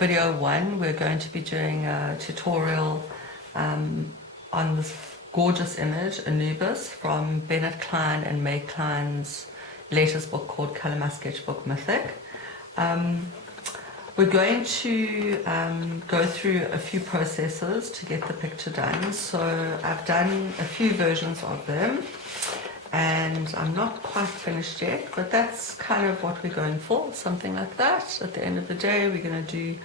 video 1, we're going to be doing a tutorial on this gorgeous image, Anubis, from Bennett Klein and May Klein's latest book called Color My Sketchbook Mythic. We're going to go through a few processes to get the picture done. So I've done a few versions of them, and I'm not quite finished yet, but that's kind of what we're going for, something like that. At the end of the day, we're going to do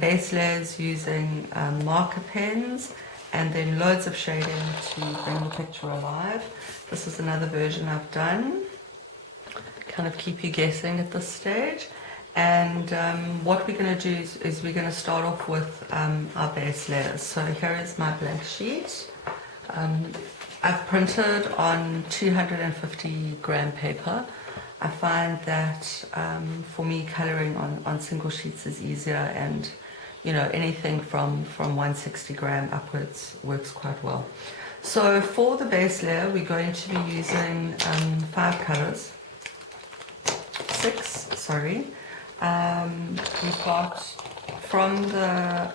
base layers using marker pens, and then loads of shading to bring the picture alive. This is another version I've done, kind of keep you guessing at this stage. And what we're going to do is we're going to start off with our base layers. So here is my blank sheet. I've printed on 250 gram paper. I find that for me colouring on single sheets is easier, and you know, anything from 160 gram upwards works quite well. So for the base layer, we're going to be using 5 colours. 6, sorry. We've got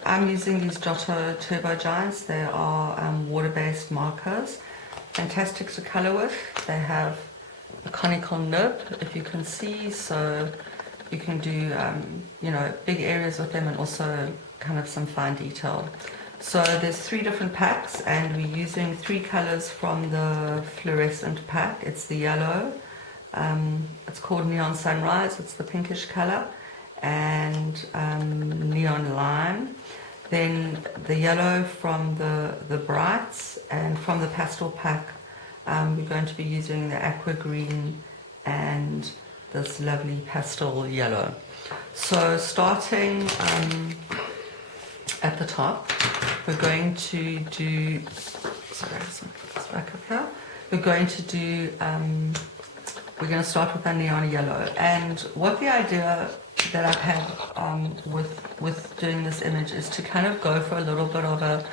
I'm using these Giotto Turbo Giants. They are water-based markers, fantastic to colour with. They have a conical nib, if you can see, so you can do you know, big areas with them, and also kind of some fine detail. So there's 3 different packs, and we're using 3 colours from the fluorescent pack. It's the yellow, it's called Neon Sunrise, it's the pinkish colour, and Neon Lime. Then the yellow from the brights, and from the pastel pack we're going to be using the aqua green and this lovely pastel yellow. So starting at the top, we're going to do, sorry, let's back up here. We're going to do we're going to start with our neon yellow, and what the idea that I've had with doing this image is to kind of go for a little bit of a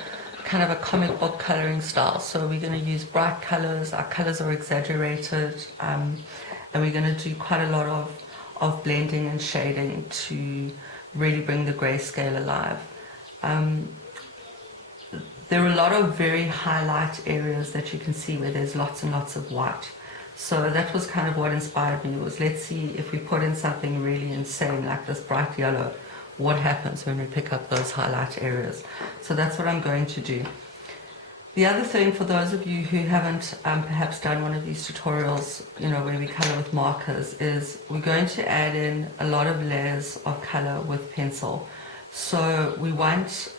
kind of a comic book colouring style. So we're going to use bright colours, our colours are exaggerated, and we're going to do quite a lot of blending and shading to really bring the grayscale alive. There are a lot of very highlight areas that you can see where there's lots and lots of white. So that was kind of what inspired me, was let's see if we put in something really insane like this bright yellow, what happens when we pick up those highlight areas. So that's what I'm going to do. The other thing, for those of you who haven't perhaps done one of these tutorials, you know, where we colour with markers, is we're going to add in a lot of layers of colour with pencil. So we want,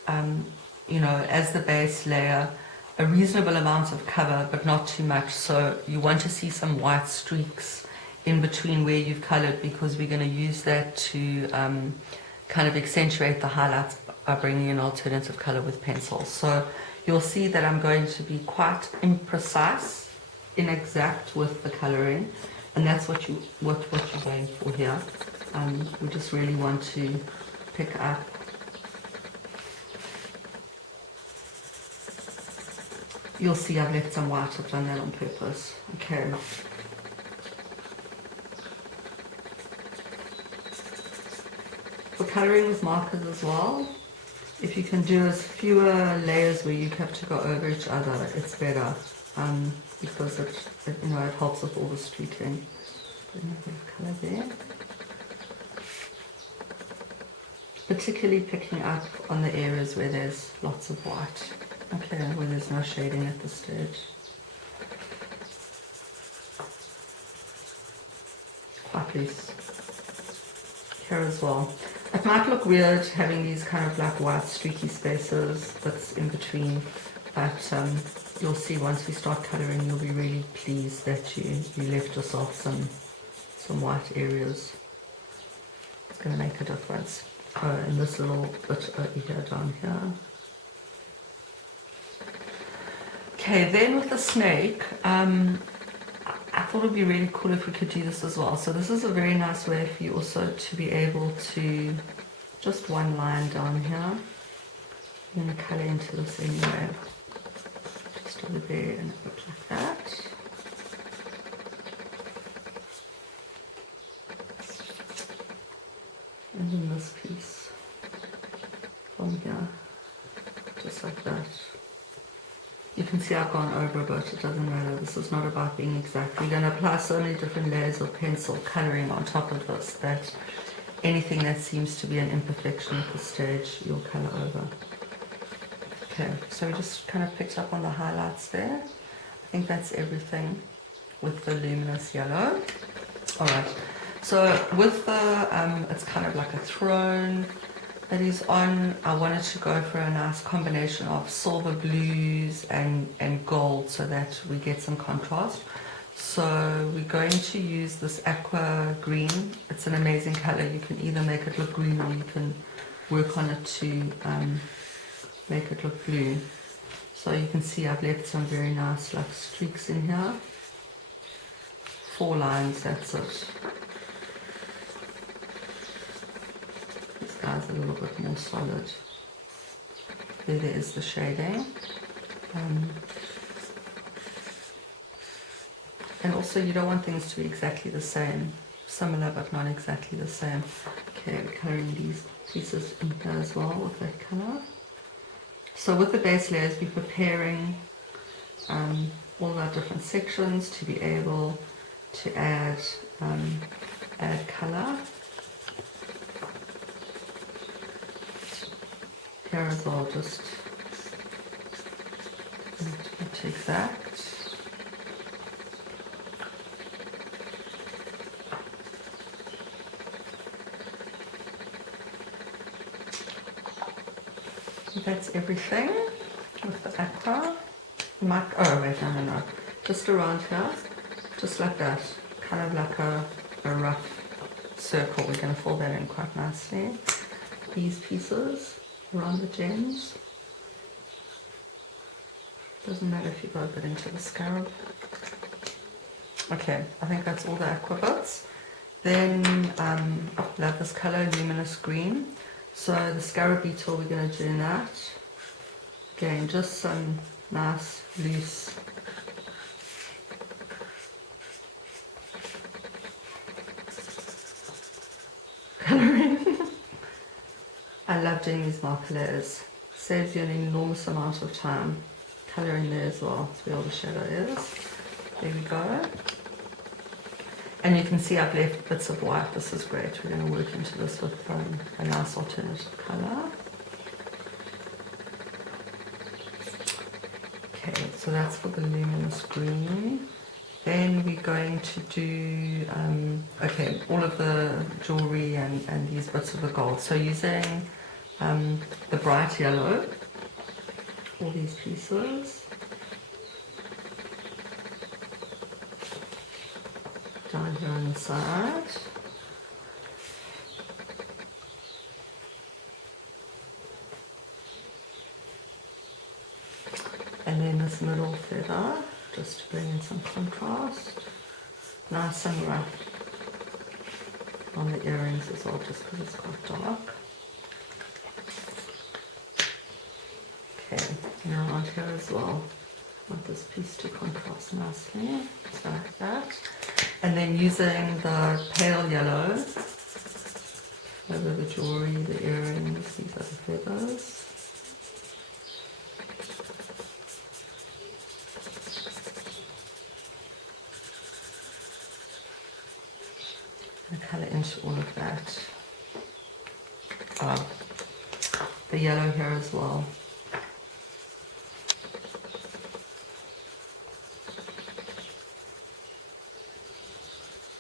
you know, as the base layer, a reasonable amount of cover, but not too much. So you want to see some white streaks in between where you've coloured, because we're going to use that to kind of accentuate the highlights by bringing in alternative colour with pencil. So you'll see that I'm going to be quite imprecise, inexact with the colouring, and that's what you're going for here. We just really want to pick up you'll see I've left some white, I've done that on purpose. Okay. For colouring with markers as well, if you can do as fewer layers where you have to go over each other, it's better, because it you know, it helps with all the streaking. Put in a bit of colour there. Particularly picking up on the areas where there's lots of white. Okay, where there's no shading at this stage. Quite loose. Here as well. It might look weird having these kind of like white streaky spaces that's in between, but you'll see once we start colouring, you'll be really pleased that you left yourself some white areas. It's going to make a difference. In this little bit here, down here. Okay, then with the snake, I thought it would be really cool if we could do this as well. So this is a very nice way for you also to be able to, just one line down here. I'm going to colour into this anyway. Just over there and a bit like that. And then this piece. see I've gone over a bit, it doesn't matter. This is not about being exact. We're going to apply so many different layers of pencil colouring on top of this that anything that seems to be an imperfection at this stage, you'll colour over. Okay, so we just kind of picked up on the highlights there. I think that's everything with the luminous yellow. Alright, so with the, it's kind of like a throne that he's on. I wanted to go for a nice combination of silver blues and gold so that we get some contrast. So we're going to use this aqua green. It's an amazing color. You can either make it look green or you can work on it to make it look blue. So you can see I've left some very nice like streaks in here. 4 lines, that's it. This guy's a little bit more solid. There is the shading. And also you don't want things to be exactly the same. Similar but not exactly the same. Okay, we're colouring these pieces in here as well with that colour. So with the base layers we're preparing all our different sections to be able to add colour. Here as well, just to exact. So that's everything with the aqua. Oh wait, no. Just around here, just like that, kind of like a rough circle. We're going to fill that in quite nicely. These pieces around the gems. Doesn't matter if you go a bit into the scarab. Okay, I think that's all the aqua bits. Then I love this colour, luminous green. So the scarab beetle, we're going to do that. Again, just some nice loose colouring. I love doing these marker layers. Saves you an enormous amount of time. Colouring there as well, that's where all the shadow is. There we go. And you can see I've left bits of white. This is great. We're going to work into this with a nice alternative colour. Okay, so that's for the luminous green. Then we're going to do, okay, all of the jewellery and these bits of the gold. So using the bright yellow, all these pieces. Down here on the side. And then this middle feather, just to bring in some contrast. Nice and rough on the earrings as well, just because it's quite dark. Okay, and around here as well. I want this piece to contrast nicely, so like that. And then using the pale yellow over the jewellery, the earrings, these are the feathers. And colour into all of that. The yellow here as well.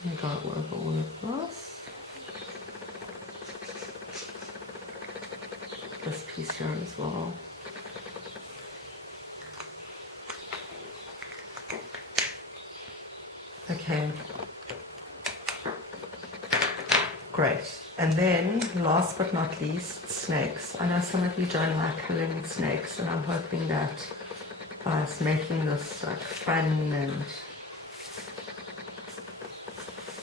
You go over all of this. This piece here as well. Okay. Great. And then, last but not least, snakes. I know some of you don't like colouring with snakes, and I'm hoping that by us making this like fun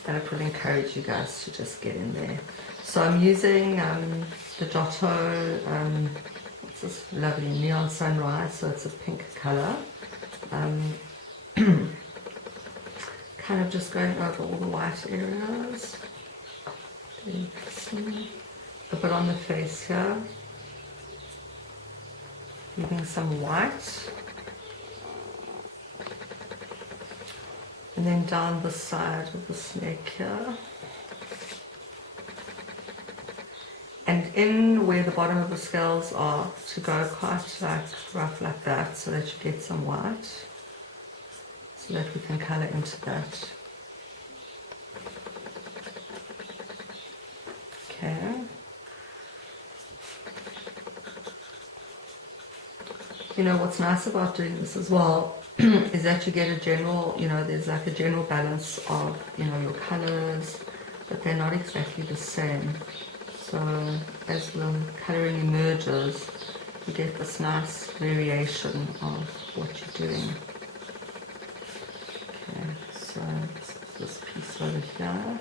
and it will encourage you guys to just get in there. So I'm using the Giotto, what's this lovely neon sunrise, so it's a pink colour. Kind of just going over all the white areas. There you can see. A bit on the face here. Leaving some white. And then down the side of the snake here. And in where the bottom of the scales are, to go quite like rough like that, so that you get some white, so that we can colour into that. Okay. You know what's nice about doing this as well is that you get a general, you know, there's like a general balance of, you know, your colours, but they're not exactly the same. So as the colouring emerges, you get this nice variation of what you're doing. Okay, so this piece over here,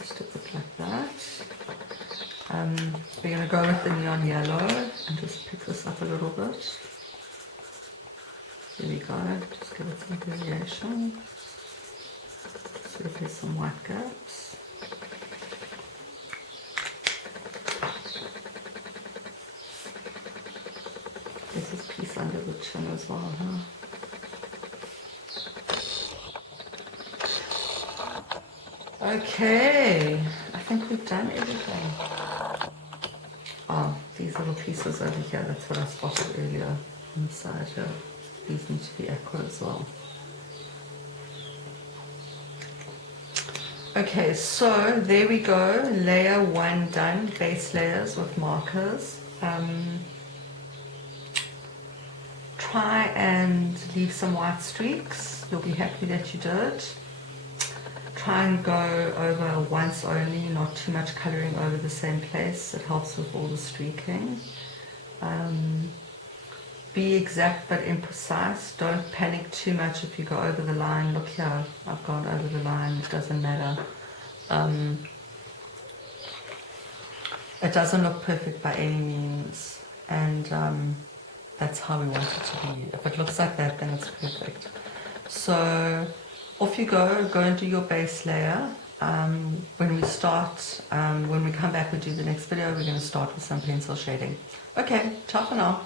just a bit like that. We're going to go with the neon yellow and just pick this up a little bit. There we go, just give it some variation. So there's some white gaps. There's this piece under the chin as well, huh? Okay, I think we've done everything. Oh, these little pieces over here, that's what I spotted earlier on the side here. These need to be aqua as well. Okay, so there we go, layer 1 done, base layers with markers. Try and leave some white streaks, you'll be happy that you did. Try and go over once only, not too much colouring over the same place, it helps with all the streaking. Be exact but imprecise, don't panic too much if you go over the line. Look here, I've gone over the line, it doesn't matter. It doesn't look perfect by any means, and that's how we want it to be. If it looks like that, then it's perfect. So off you go and do your base layer. When we start, when we come back and do the next video, we're going to start with some pencil shading. Okay, ciao for now.